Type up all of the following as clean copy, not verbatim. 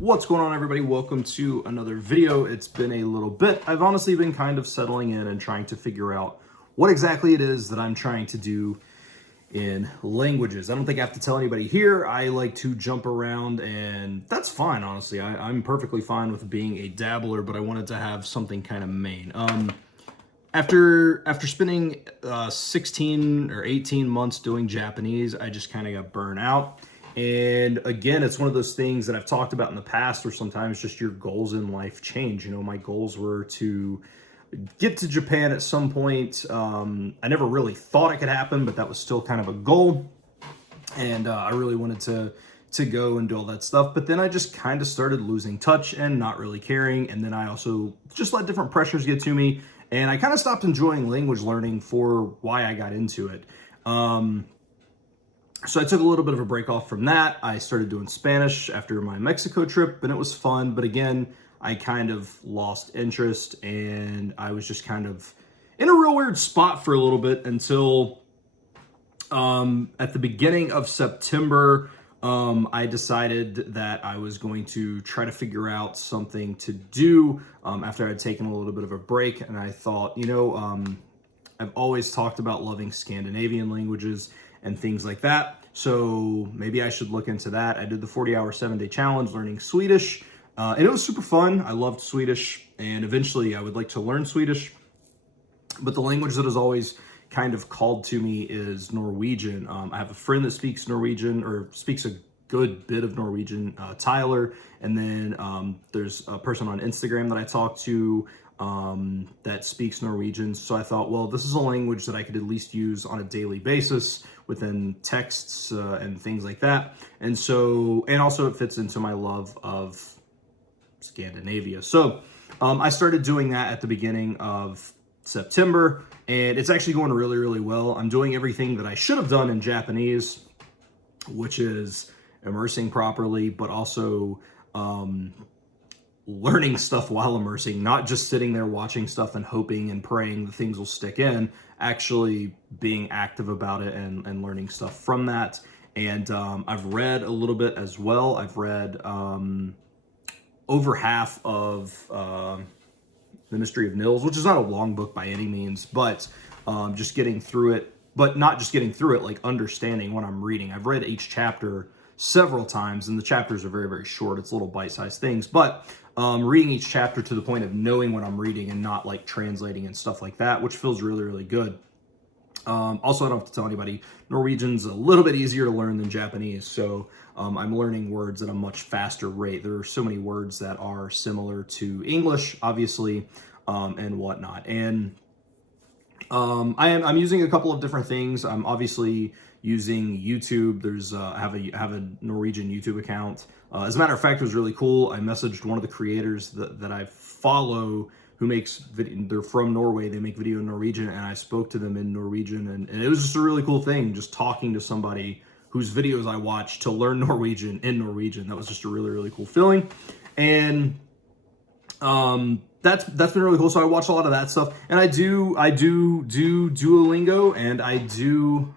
What's going on, everybody? Welcome to another video. It's been a little bit. I've honestly been kind of settling in and trying to figure out what exactly it is that I'm trying to do in languages. I don't think I have to tell anybody here. I like to jump around, and that's fine, honestly. I'm perfectly fine with being a dabbler, but I wanted to have something kind of main. After spending 16 or 18 months doing Japanese, I just kind of got burnt out. And again, it's one of those things that I've talked about in the past where sometimes just your goals in life change. You know, my goals were to get to Japan at some point. I never really thought it could happen, but that was still kind of a goal. And I really wanted to go and do all that stuff. But then I just kind of started losing touch and not really caring. And then I also just let different pressures get to me. And I kind of stopped enjoying language learning for why I got into it. So I took a little bit of a break off from that. I started doing Spanish after my Mexico trip, and it was fun. But again, I kind of lost interest, and I was just kind of in a real weird spot for a little bit until at the beginning of September, I decided that I was going to try to figure out something to do after I had taken a little bit of a break. And I thought, I've always talked about loving Scandinavian languages and things like that. So maybe I should look into that. I did the 40-hour 7-day challenge learning Swedish, and it was super fun. I loved Swedish, and eventually I would like to learn Swedish. But the language that has always kind of called to me is Norwegian. I have a friend that speaks Norwegian, or speaks a good bit of Norwegian, Tyler. And then there's a person on Instagram that I talk to that speaks Norwegian. So I thought, well, this is a language that I could at least use on a daily basis within texts and things like that. And so, and also it fits into my love of Scandinavia. So I started doing that at the beginning of September, and it's actually going really, really well. I'm doing everything that I should have done in Japanese, which is immersing properly, but also learning stuff while immersing, not just sitting there watching stuff and hoping and praying that things will stick in, actually being active about it and learning stuff from that. And I've read a little bit as well. I've read over half of The Mystery of Nils, which is not a long book by any means, but just getting through it, but not just getting through it, like understanding what I'm reading. I've read each chapter several times, and the chapters are very, very short. It's little bite-sized things, but reading each chapter to the point of knowing what I'm reading and not like translating and stuff like that, which feels really, really good. Also, I don't have to tell anybody, Norwegian's a little bit easier to learn than Japanese, so I'm learning words at a much faster rate. There are so many words that are similar to English, obviously, and whatnot. And I'm using a couple of different things. I'm obviously using YouTube. There's I have a Norwegian YouTube account. As a matter of fact, it was really cool. I messaged one of the creators that I follow who makes video. They're from Norway. They make video in Norwegian, and I spoke to them in Norwegian, and it was just a really cool thing, just talking to somebody whose videos I watched to learn Norwegian in Norwegian. That was just a really, really cool feeling. And that's been really cool. So I watch a lot of that stuff, and I do Duolingo, and I do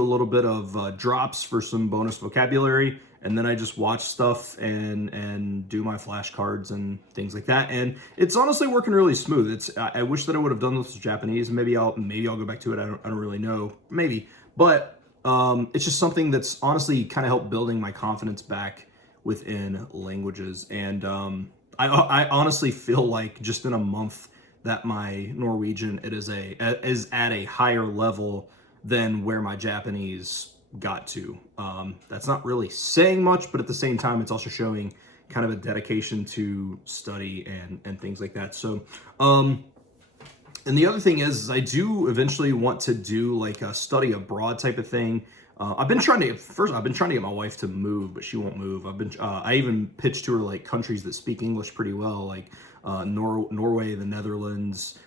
a little bit of drops for some bonus vocabulary, and then I just watch stuff and do my flashcards and things like that. And it's honestly working really smooth. I wish that I would have done this with Japanese. Maybe I'll go back to it. I don't really know. Maybe, but it's just something that's honestly kind of helped building my confidence back within languages. And I honestly feel like just in a month that my Norwegian is at a higher level than where my Japanese got to. That's not really saying much, but at the same time, it's also showing kind of a dedication to study and things like that. So, and the other thing is I do eventually want to do like a study abroad type of thing. I've been trying to get my wife to move, but she won't move. I even pitched to her like countries that speak English pretty well, like Norway, the Netherlands,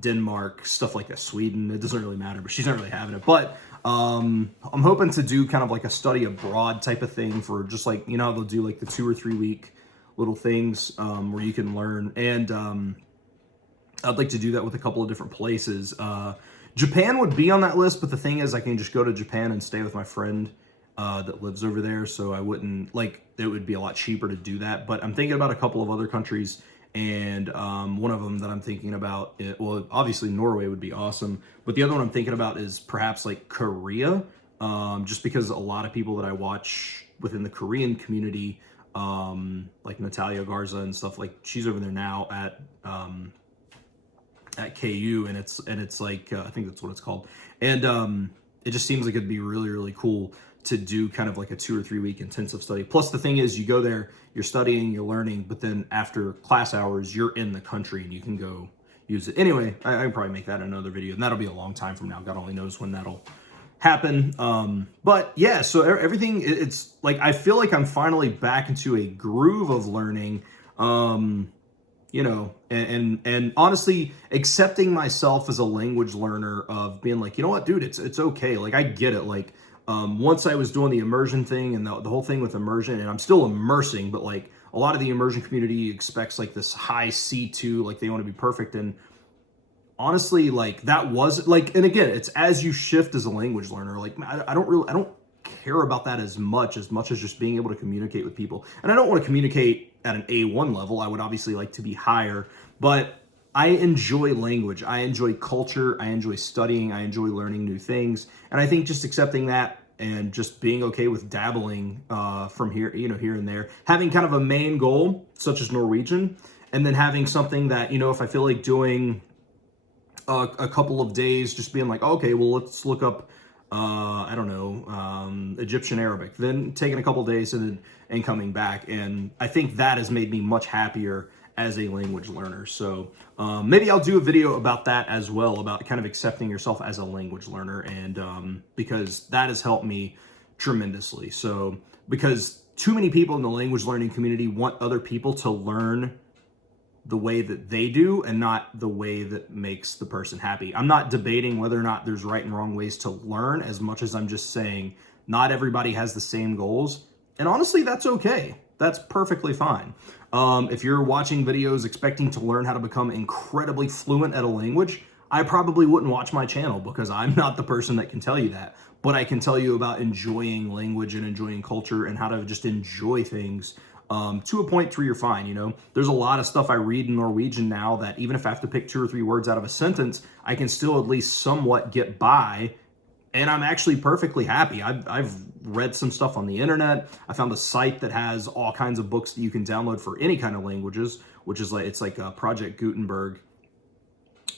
Denmark, stuff like that, Sweden. It doesn't really matter, but she's not really having it. But I'm hoping to do kind of like a study abroad type of thing for just like, they'll do like the 2 or 3 week little things where you can learn. And I'd like to do that with a couple of different places. Japan would be on that list, but the thing is I can just go to Japan and stay with my friend that lives over there, so I wouldn't, like, it would be a lot cheaper to do that. But I'm thinking about a couple of other countries, and one of them that I'm thinking about, well, obviously Norway would be awesome, but the other one I'm thinking about is perhaps like Korea, just because a lot of people that I watch within the Korean community, like Natalia Garza and stuff, like she's over there now at KU, and it's like I think that's what it's called, and it just seems like it'd be really, really cool to do kind of like a 2 or 3 week intensive study. Plus the thing is, you go there, you're studying, you're learning, but then after class hours, you're in the country and you can go use it. Anyway, I can probably make that another video, and that'll be a long time from now. God only knows when that'll happen. But yeah, so everything, it's like, I feel like I'm finally back into a groove of learning, you know, and honestly, accepting myself as a language learner, of being like, you know what, dude, it's okay. Like, I get it. Like, once I was doing the immersion thing and the whole thing with immersion, and I'm still immersing, but like a lot of the immersion community expects like this high C2, like they want to be perfect. And honestly, like that was like, and again, it's as you shift as a language learner, like I don't care about that as much as just being able to communicate with people. And I don't want to communicate at an A1 level. I would obviously like to be higher, but I enjoy language. I enjoy culture. I enjoy studying. I enjoy learning new things. And I think just accepting that and just being okay with dabbling from here, you know, here and there, having kind of a main goal, such as Norwegian, and then having something that, you know, if I feel like doing a couple of days, just being like, okay, well, let's look up, I don't know, Egyptian Arabic, then taking a couple of days and coming back. And I think that has made me much happier as a language learner. So maybe I'll do a video about that as well, about kind of accepting yourself as a language learner, and because that has helped me tremendously. So because too many people in the language learning community want other people to learn the way that they do and not the way that makes the person happy. I'm not debating whether or not there's right and wrong ways to learn, as much as I'm just saying not everybody has the same goals. And honestly, that's okay. That's perfectly fine. If you're watching videos expecting to learn how to become incredibly fluent at a language, I probably wouldn't watch my channel, because I'm not the person that can tell you that. But I can tell you about enjoying language and enjoying culture and how to just enjoy things to a point where you're fine. You know, there's a lot of stuff I read in Norwegian now that even if I have to pick 2 or 3 words out of a sentence, I can still at least somewhat get by. And I'm actually perfectly happy. I've read some stuff on the internet. I found a site that has all kinds of books that you can download for any kind of languages, which is like, it's like Project Gutenberg.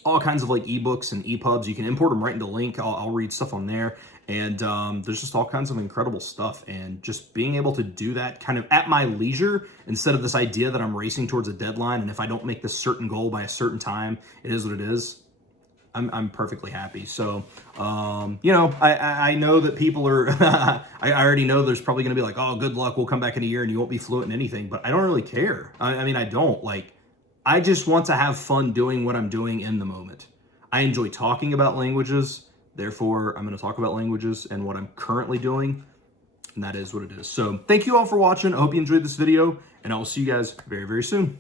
All kinds of like ebooks and EPUBs. You can import them right into Link. I'll read stuff on there. And there's just all kinds of incredible stuff. And just being able to do that kind of at my leisure, instead of this idea that I'm racing towards a deadline, and if I don't make this certain goal by a certain time, it is what it is. I'm perfectly happy. So, you know, I know that people are, I already know there's probably going to be like, oh, good luck, we'll come back in a year and you won't be fluent in anything. But I don't really care. I mean, I don't. Like, I just want to have fun doing what I'm doing in the moment. I enjoy talking about languages. Therefore, I'm going to talk about languages and what I'm currently doing. And that is what it is. So thank you all for watching. I hope you enjoyed this video, and I will see you guys very, very soon.